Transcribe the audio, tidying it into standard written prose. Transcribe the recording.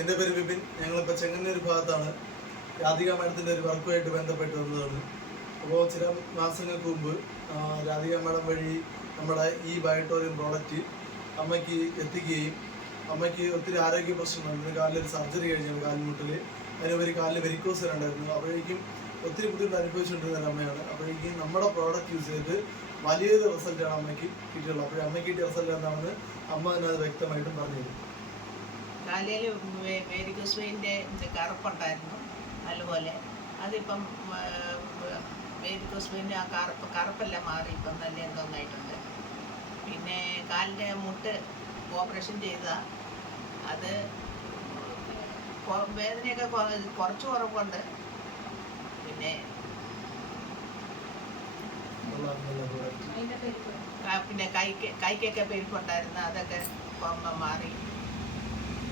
എൻ്റെ പേര് വിപിൻ. ഞങ്ങളിപ്പോൾ ചെങ്ങന്നൂർ ഭാഗത്താണ്. രാധിക മാഡത്തിൻ്റെ ഒരു വർക്കുമായിട്ട് ബന്ധപ്പെട്ട് വന്നതാണ്. അപ്പോൾ ചില മാസങ്ങൾക്ക് മുമ്പ് രാധിക മാഡം വഴി നമ്മുടെ ഈ ബയോട്ടോറിയം പ്രോഡക്റ്റ് അമ്മയ്ക്ക് എത്തിക്കുകയും അമ്മയ്ക്ക് ഒത്തിരി ആരോഗ്യ പ്രശ്നങ്ങളുണ്ട്. കാലിലൊരു സർജറി കഴിഞ്ഞാൽ കാൽമുട്ടിൽ അതിനുപരി കാലിൽ വെരിക്കോസ് ഉണ്ടായിരുന്നു. അപ്പോഴേക്കും ഒത്തിരി ബുദ്ധിമുട്ട് അനുഭവിച്ചുകൊണ്ടിരുന്ന അമ്മയാണ്. അപ്പോഴേക്കും നമ്മുടെ പ്രോഡക്റ്റ് യൂസ് ചെയ്ത് വലിയൊരു റിസൾട്ടാണ് അമ്മയ്ക്ക് കിട്ടിയുള്ളത്. അപ്പോൾ അമ്മയ്ക്ക് കിട്ടിയ റിസൾട്ട് എന്താണെന്ന് അമ്മ തന്നെ അത് വ്യക്തമായിട്ടും പറഞ്ഞു തരും. കാലിൽ വെരിക്കോസ് വെയിൻ്റെ കറുപ്പുണ്ടായിരുന്നു. അതുപോലെ അതിപ്പം വെരിക്കോസ് വെയിൻ്റെ ആ കറുപ്പെല്ലാം മാറി ഇപ്പം നല്ല നന്നായിട്ടുണ്ട്. പിന്നെ കാലിൻ്റെ മുട്ട് ഓപ്പറേഷൻ ചെയ്ത അത് വേദനയൊക്കെ കുറച്ച് കുറവുണ്ട്. പിന്നെ കൈക്കൊക്കെ പെരുപ്പുണ്ടായിരുന്നു, അതൊക്കെ മാറി.